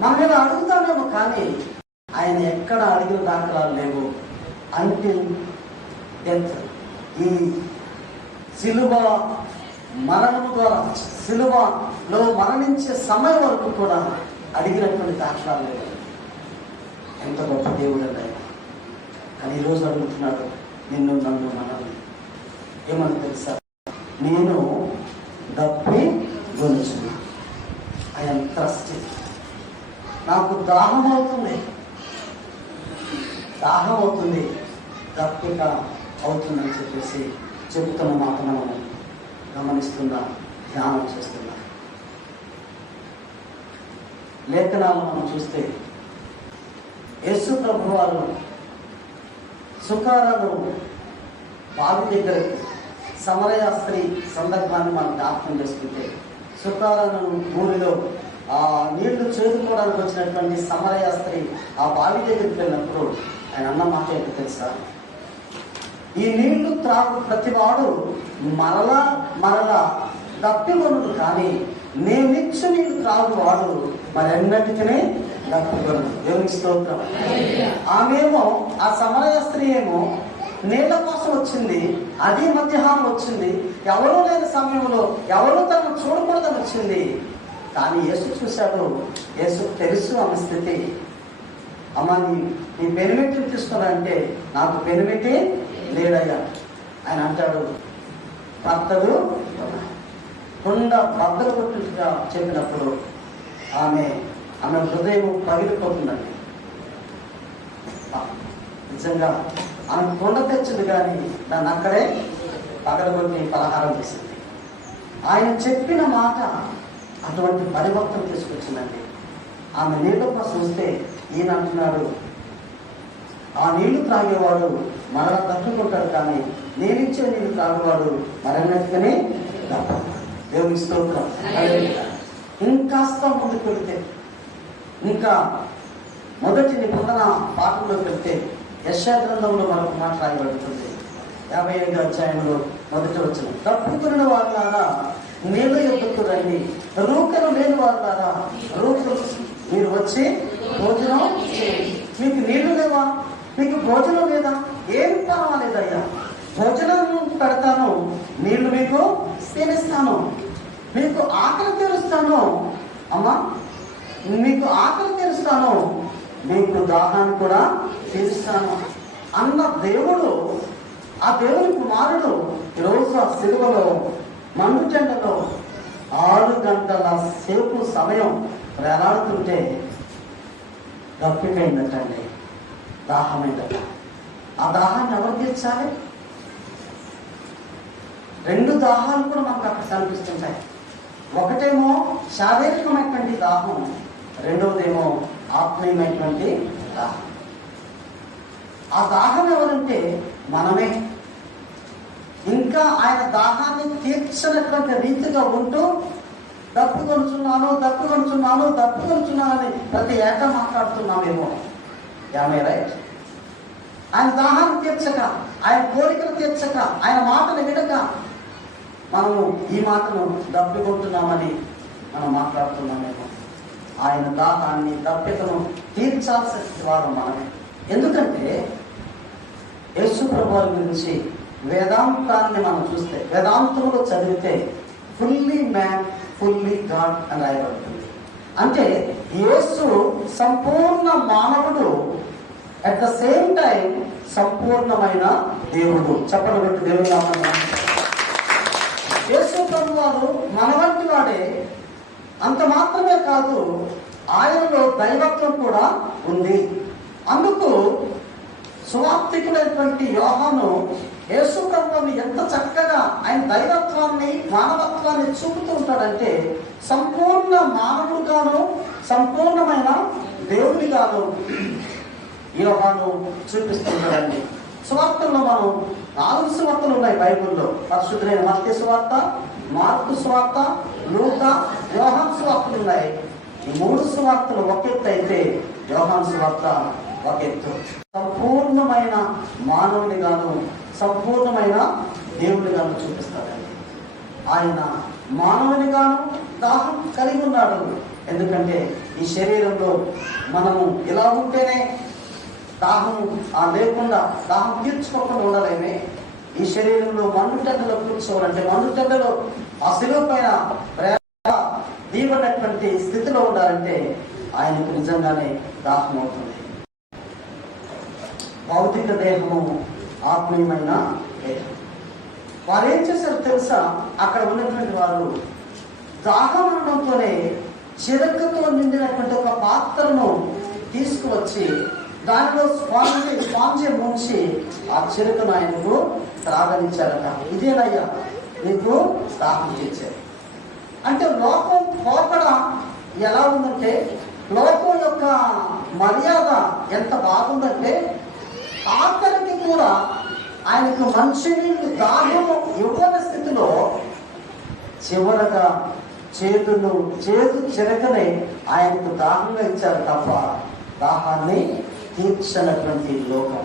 మనం ఇలా అడుగుతామేమో కానీ ఆయన ఎక్కడ అడిగిన దాఖలాలు లేవు. అంటే డెత్ ఈ సిలువ మరణము ద్వారా సిలువలో మరణించే సమయం వరకు కూడా అడిగినటువంటి దాఖలాలు లేవు. ఎంత గొప్ప దేవుడు అండి ఆయన. కానీ ఈరోజు అడుగుతున్నాడు నిన్ను నన్ను మనల్ని ఏమని తెలుసా? నేను దప్పి గొలుచున్నా ఐఎమ్ ట్రస్టెడ్ నాకు దాహం అవుతుంది దాహం అవుతుంది దప్పిక అవుతుందని చెప్పేసి చెబుతున్న మాట మనం గమనిస్తున్నా ధ్యానం చేస్తున్నా. లేఖనాలు మనం చూస్తే యేసు ప్రభు వారు సుకారను బావి దగ్గర సమరయాస్త్రి సందర్భాన్ని మనం జ్ఞాపకం చేసుకుంటే సుకారను ఊరిలో ఆ నీళ్ళు చేరుకోవడానికి వచ్చినటువంటి సమరయ స్త్రీ ఆ బావి దగ్గరికి వెళ్ళినప్పుడు ఆయన అన్న మాట ఏంటో తెలుసా? ఈ నీళ్ళు త్రాగు ప్రతివాడు మరలా మరలా దప్పికొనుడు కానీ నేనిచ్చు నీళ్ళు త్రాగువాడు మరెన్నటికనే దప్పికొను దేవునికి స్తోత్రం. ఆమెమో ఆ సమరయ స్త్రీ ఏమో నీళ్ళ కోసం వచ్చింది అది మధ్యాహ్నం వచ్చింది ఎవరూ లేని సమయంలో ఎవరు తను చూడకూడదని వచ్చింది. కానీ యేసు చూశాడు. యేసు తెలుసు ఆమె స్థితి. అమ్మ నీ నీ పెనిమిటిని తీసుకున్నానంటే నాకు పెనిమిటి లేడయ్యా ఆయన అంటాడు. భర్తలు కుండ బద్దలు కొట్టుగా చెప్పినప్పుడు ఆమె ఆమె హృదయం పగిలిపోతుందండి. నిజంగా ఆమె కొండ తెచ్చింది కానీ దాన్ని అక్కడే పగలగొట్టి పలహారం చేసింది. ఆయన చెప్పిన మాట అటువంటి పరివర్తన తీసుకొచ్చిందండి. ఆమె నీళ్ళ కోసం వస్తే ఈయన అంటున్నాడు ఆ నీళ్ళు త్రాగేవాడు మరలా తట్టుకుంటాడు కానీ నేనిచ్చే నీళ్ళు త్రాగేవాడు తప్పడు దేవుని స్తోత్రం. ఇంకాస్త ముందుకు వెళితే ఇంకా మొదటి నిబంధన పాఠంలోకి వెళ్తే యశా గ్రంథంలో మనకు మాట రాయబడుతుంది. యాభై ఐదు అధ్యాయంలో మొదటి వచ్చిన తప్పుకున్న వాళ్ళారా నీళ్ళ యొక్కకు రండి. రూకలు లేని వాళ్ళారా రూకలు మీరు వచ్చి భోజనం మీకు నీళ్ళు లేవా? మీకు భోజనం లేదా? ఏం కావాలేదయ్యా? భోజనం పెడతాను. నీళ్ళు మీకు తినిస్తాను. మీకు ఆకలి తెరుస్తాను. అమ్మా మీకు ఆకలి తెరుస్తాను. మీకు దాహాన్ని కూడా తీరుస్తాను. అన్న దేవుడు ఆ దేవుని కుమారుడు ఈరోజు ఆ సిలువలో మండుటెండలో ఆరు గంటల సేపు సమయం వేలాడుతుంటే గప్పికైందటండి దాహమైందట. ఆ దాహాన్ని ఎవరు తీర్చాలి? రెండు దాహాలు కూడా మనకు అక్కడ కనిపిస్తుంటాయి. ఒకటేమో శారీరకమైనటువంటి దాహం రెండవదేమో ఆత్మీయమైనటువంటి దాహం. ఆ దాహం ఎవరంటే మనమే. ఇంకా ఆయన దాహాన్ని తీర్చినటువంటి రీతిగా ఉంటూ దప్పు కొనుచున్నాను దప్పు కొనుచున్నాను దప్పు కొనుచున్నానని ప్రతి ఏటా మాట్లాడుతున్నామేమో. యామే రైట్ ఆయన దాహాన్ని తీర్చక ఆయన కోరికలు తీర్చక ఆయన మాటలు వినక మనము ఈ మాటను దప్పికొంటున్నామని మనం మాట్లాడుతున్నామేమో. ఆయన దాహాన్ని దప్పికను తీర్చాల్సిన వారు మనమే. ఎందుకంటే యేసు ప్రభావం గురించి వేదాంతాన్ని మనం చూస్తే వేదాంతంలో చదివితే ఫుల్లీ మ్యాన్ ఫుల్లీ గాడ్ అని రాయబడుతుంది. అంటే యేసు సంపూర్ణ మానవుడు అట్ ద సేమ్ టైం సంపూర్ణమైన దేవుడు. చెప్పబట్టి దేవుడు యేసు ప్రభు వారు మన వాడే. అంత మాత్రమే కాదు ఆయనలో దైవత్వం కూడా ఉంది. అందుకు సువార్థికులైనటువంటి యోహాను యేసు ప్రభువుని ఎంత చక్కగా ఆయన దైవత్వాన్ని మానవత్వాన్ని చూపుతూ ఉంటాడంటే సంపూర్ణ మానవుడుగాను సంపూర్ణమైన దేవుడిగాను యోహాను చూపిస్తుంటాడండి సువార్తల్లో మనం నాలుగు సువార్తలు ఉన్నాయి బైబుల్లో. పరిశుద్ధులైన మత్య సువార్త మార్పు సువార్త లూక యోహాన్ సువార్తలు ఉన్నాయి. ఈ మూడు సువార్తలు ఒక ఎత్తు అయితే యోహాన్ సువార్త ఒక ఎత్తు. సంపూర్ణమైన మానవునిగాను సంపూర్ణమైన దేవుడిగాను చూపిస్తాడండి ఆయన మానవునిగాను దాహం కలిగి ఉన్నాడు. ఎందుకంటే ఈ శరీరంలో మనము ఇలా ఉంటేనే దాహం ఆ లేకుండా దాహం తీర్చుకోకుండా ఉండలేమే. ఈ శరీరంలో మండుటెండలో కూర్చోవాలంటే మండుటెండలో ఆ శిలువ పైన దీవనటువంటి స్థితిలో ఉండాలంటే ఆయనకు నిజంగానే దాహం అవుతుంది. భౌతిక దేహము ఆత్మీయమైన దేహం వారు ఏం చేశారు తెలుసా? అక్కడ ఉన్నటువంటి వారు దాహం ఉండడంతోనే చిరకతో నిండినటువంటి ఒక పాత్రను తీసుకువచ్చి దానిలో స్పాంజ్ స్పాంజ్ ముంచి ఆ చిరుకను ఆయనకు త్రాగనిచ్చారట. ఇదేనయ్యా నీకు దాహం తీర్చారు అంటే లోకం పోకడ ఎలా ఉందంటే లోకం యొక్క మర్యాద ఎంత బాగుందంటే ఆఖరికి కూడా ఆయనకు మంచినీళ్ళు దాహం ఇవ్వని స్థితిలో చివరగా చేతులు చేతు చెరకనే ఆయనకు దాహంగా ఇచ్చారు తప్ప దాహాన్ని తీర్చనటువంటి లోకం.